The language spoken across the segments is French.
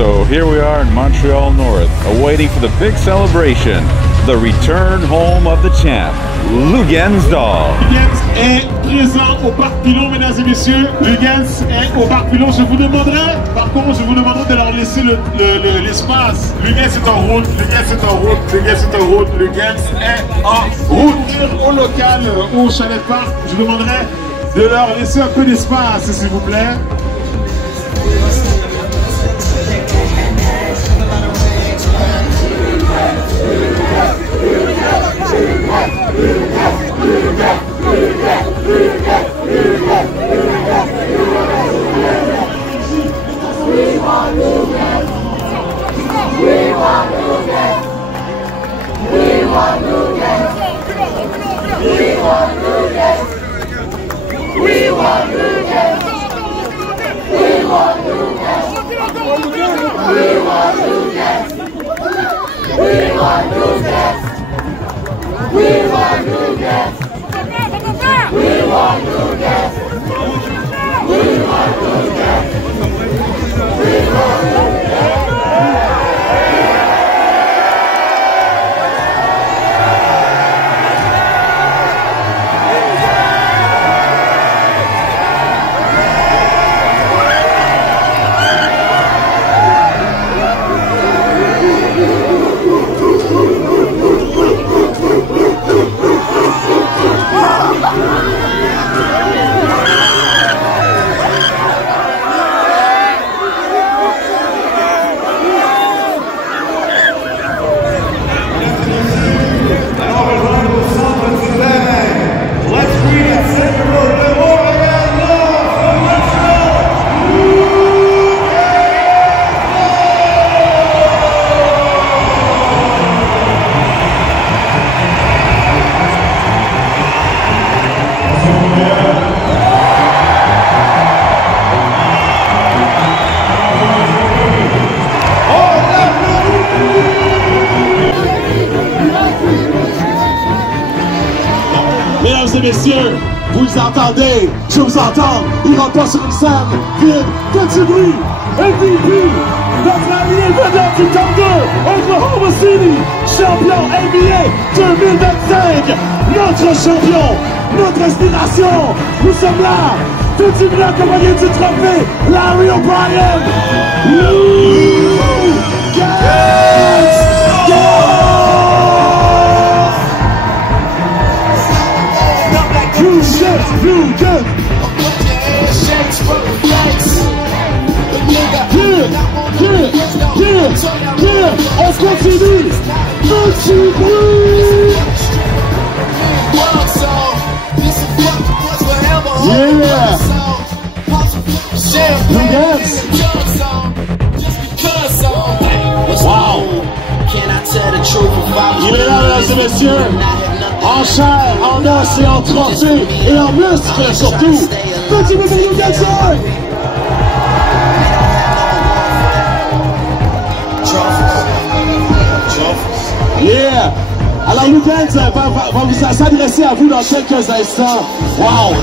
So here we are in Montreal North, awaiting for the big celebration, the return home of the champ, Lugansdal. Lugansk est présent au Parc Pilon, mesdames et messieurs. Lugansk est au Parc Pilon. Je vous demanderai de leur laisser l'espace. Lugansk est en route, Lugansk est en route, Lugansk est en route, Lugansk est en route. Au local, au Chalet Park, je vous demanderai de leur laisser un peu d'espace, s'il vous plaît. Mesdames et messieurs, vous entendez, je vous entends, il rentre pas sur une scène vide, que du bruit, MVP, notre allié vedette du top 2, Oklahoma City, champion NBA 2025, notre champion, notre inspiration, nous sommes là, tout une accompagné du trophée, Larry O'Brien, Lugansk! On continue! Petit bruit! Yeah! Lugansk! Wow! Il est là, mesdames et messieurs! En chair, en os et en trophée et en muscle surtout. Petit peu de Lugansk. Yeah. Alors Lugansk va s'adresser à vous dans quelques instants. Wow.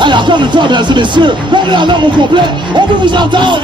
Allez, encore une fois, mesdames et messieurs, on est en heure au complet. On veut vous entendre.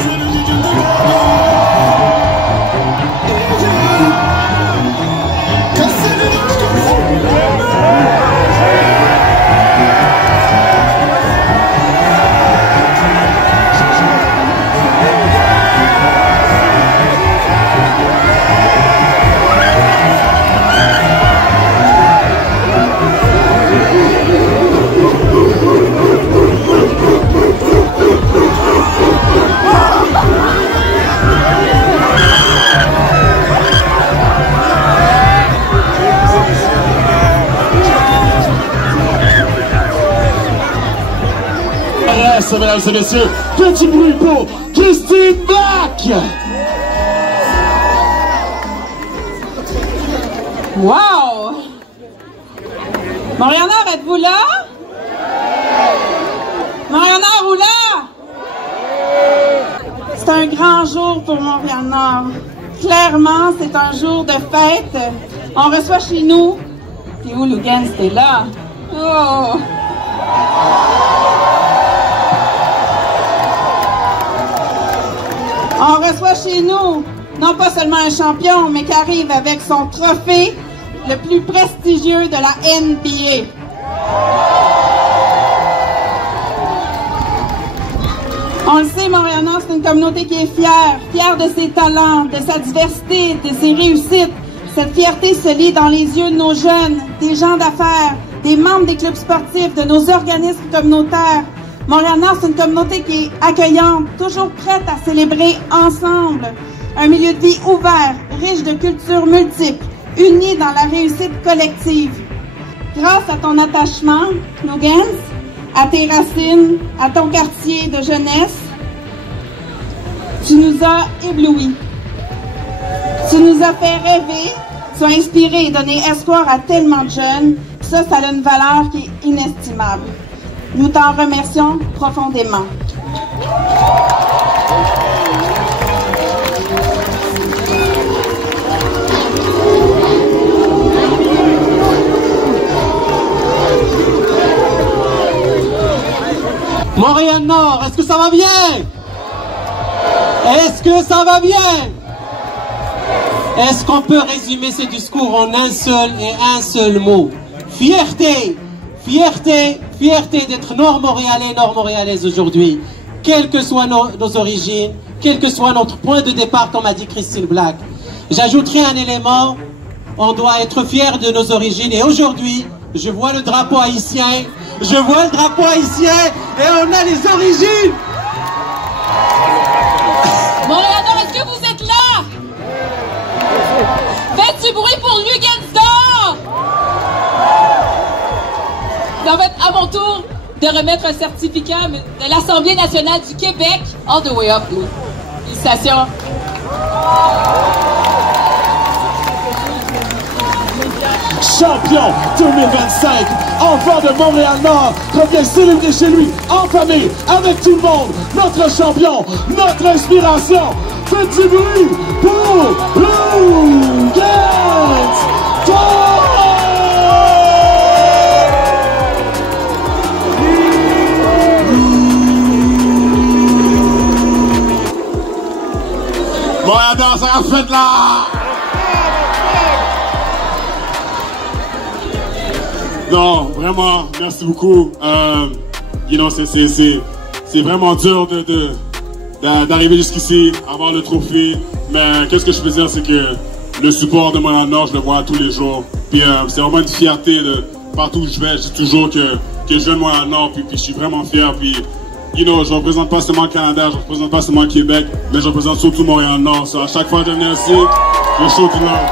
Mesdames et messieurs, petit bruit pour Christine Black! Wow! Montréal-Nord, êtes-vous là? Montréal-Nord, vous là? C'est un grand jour pour Montréal-Nord. Clairement, c'est un jour de fête. On reçoit chez nous. T'es où, Lugansk? T'es là? Oh! On reçoit chez nous, non pas seulement un champion, mais qui arrive avec son trophée le plus prestigieux de la NBA. On le sait, Montréal-Nord, c'est une communauté qui est fière de ses talents, de sa diversité, de ses réussites. Cette fierté se lit dans les yeux de nos jeunes, des gens d'affaires, des membres des clubs sportifs, de nos organismes communautaires. Montréal-Nord, c'est une communauté qui est accueillante, toujours prête à célébrer ensemble. Un milieu de vie ouvert, riche de cultures multiples, unis dans la réussite collective. Grâce à ton attachement, Lugans, à tes racines, à ton quartier de jeunesse, tu nous as éblouis. Tu nous as fait rêver, tu as inspiré et donné espoir à tellement de jeunes. Ça a une valeur qui est inestimable. Nous t'en remercions profondément. Montréal-Nord, est-ce que ça va bien? Est-ce que ça va bien? Est-ce qu'on peut résumer ce discours en un seul mot? Fierté! Fierté! Fierté d'être nord-montréalais, nord-montréalaise aujourd'hui. Quelles que soient nos origines, quel que soit notre point de départ, comme a dit Christine Black. J'ajouterai un élément, on doit être fiers de nos origines. Et aujourd'hui, je vois le drapeau haïtien, et on a les origines. Montréal-Nord, est-ce que vous êtes là? Faites du bruit pour Lugans. En fait, à mon tour de remettre un certificat de l'Assemblée nationale du Québec. All the way up, nous. Félicitations. Champion 2025, enfant de Montréal-Nord, revient célébrer chez lui, en famille, avec tout le monde, notre champion, notre inspiration. Faites du bruit pour Lugans. Montréal-Nord, ça a fait là! Non, vraiment, merci beaucoup. C'est vraiment dur d'arriver jusqu'ici, avoir le trophée. Mais qu'est-ce que je peux dire, c'est que le support de Montréal-Nord, je le vois tous les jours. Puis c'est vraiment une fierté de partout où je vais. Je dis toujours que je viens de Montréal-Nord, puis je suis vraiment fier. Puis, je ne représente pas seulement le Canada, je ne représente pas seulement le Québec, mais je représente surtout Montréal-Nord. À chaque fois que je viens ici, je chaud du nord.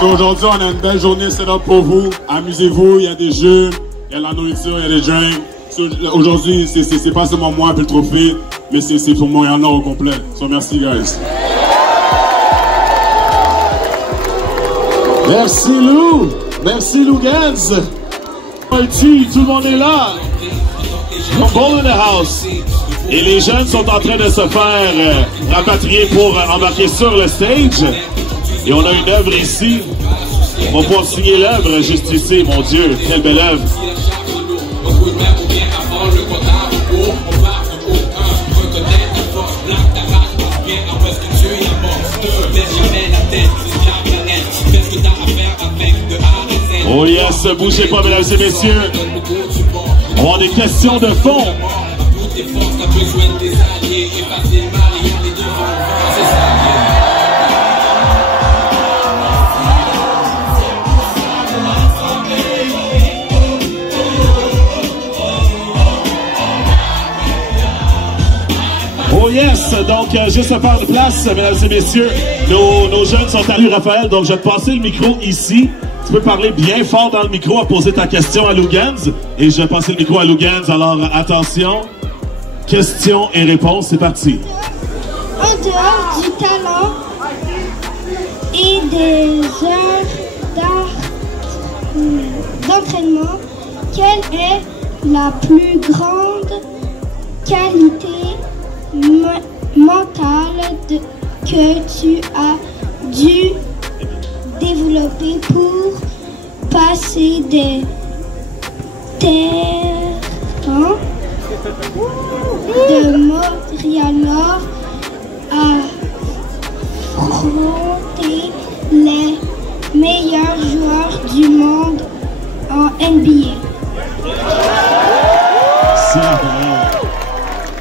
Aujourd'hui, on a une belle journée set up pour vous. Amusez-vous, il y a des jeux, il y a de la nourriture, il y a des drinks. Aujourd'hui, c'est pas seulement moi et le trophée, mais c'est pour Montréal-Nord au complet. Merci, guys. Merci Lou, merci Lugans. Tout le monde est là. Ball in the house. Et les jeunes sont en train de se faire rapatrier pour embarquer sur le stage. Et on a une œuvre ici. On va pouvoir signer l'œuvre juste ici, mon Dieu, quelle belle œuvre. Oh yes, bougez pas, mesdames et messieurs. On va avoir des questions de fond. Oh yes, donc juste à faire de place, mesdames et messieurs, nos jeunes sont à rue Raphaël, donc je vais te passer le micro ici. Tu peux parler bien fort dans le micro à poser ta question à Lugans. Et je vais passer le micro à Lugans, alors attention, questions et réponses, c'est parti. En dehors du talent et des heures d'entraînement, quelle est la plus grande qualité mentale que tu as dû développer pour passer des terrains de Montréal-Nord affronter les meilleurs joueurs du monde en NBA. Merci Raphaël.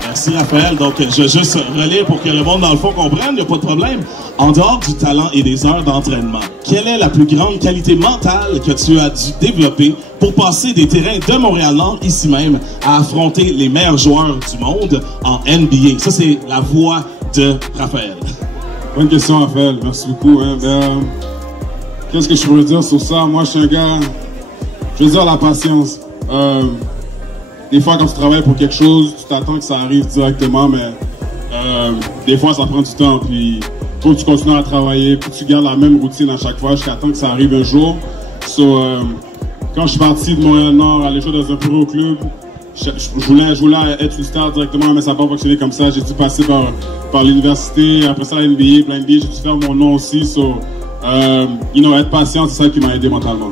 Merci Raphaël. Donc je vais juste relire pour que le monde dans le fond comprenne, il n'y a pas de problème. En dehors du talent et des heures d'entraînement, quelle est la plus grande qualité mentale que tu as dû développer pour passer des terrains de Montréal-Nord, ici même, à affronter les meilleurs joueurs du monde en NBA? Ça, c'est la voix de Raphaël. Bonne question, Raphaël. Merci beaucoup. Hein. Qu'est-ce que je pourrais dire sur ça? Moi, je suis un gars... Je veux dire la patience. Des fois, quand tu travailles pour quelque chose, tu t'attends que ça arrive directement, mais des fois, ça prend du temps. Puis, faut que tu continues à travailler, puis tu gardes la même routine à chaque fois jusqu'à temps que ça arrive un jour. Quand je suis parti de Montréal-Nord, aller jouer dans un plus haut club, je voulais être une star directement, mais ça n'a pas fonctionné comme ça. J'ai dû passer par l'université, après ça la NBA, puis la NBA, j'ai dû faire mon nom aussi. Être patient, c'est ça qui m'a aidé mentalement.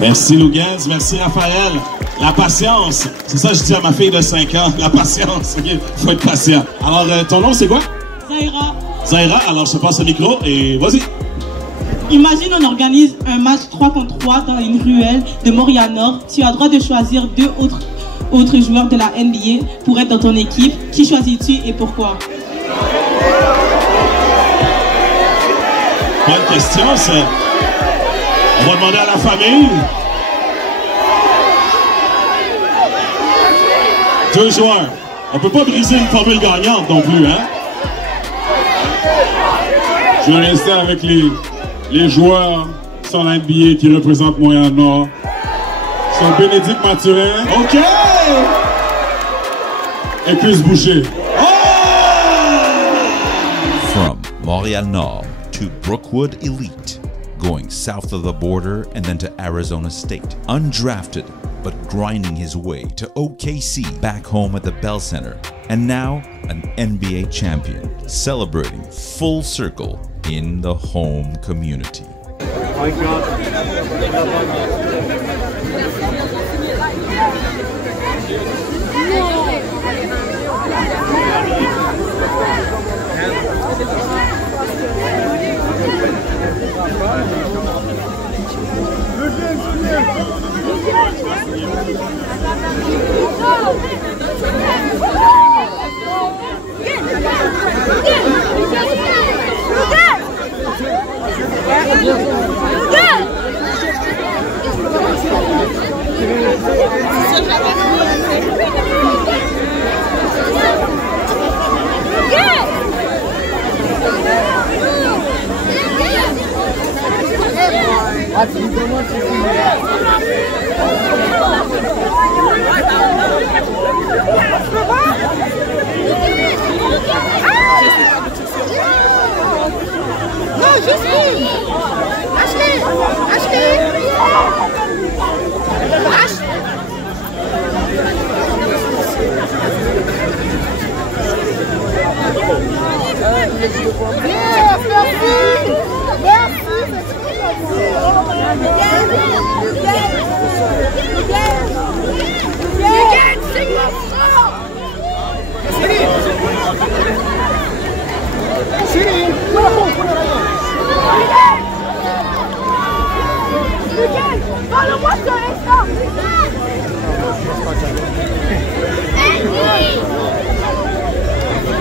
Merci Louguez, merci Raphaël. La patience, c'est ça que je dis à ma fille de 5 ans, la patience, ok? Faut être patient. Alors, ton nom c'est quoi? Zaira. Zaira, alors je te passe le micro et vas-y. Imagine on organise un match 3 contre 3 dans une ruelle de Montréal-Nord. Tu as le droit de choisir 2 autres joueurs de la NBA pour être dans ton équipe. Qui choisis-tu et pourquoi? Bonne question, ça. On va demander à la famille. 2 joueurs. On peut pas briser une formule gagnante non plus, hein? Je vais rester avec les joueurs qui sont à la NBA, qui représentent Montréal-Nord. C'est Bénédicte Mathurin. OK! Et Chris Boucher. From Montreal Nord to Brookwood Elite, going south of the border and then to Arizona State. Undrafted, but grinding his way to OKC, back home at the Bell Center, and now an NBA champion, celebrating full circle in the home community.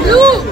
Lou!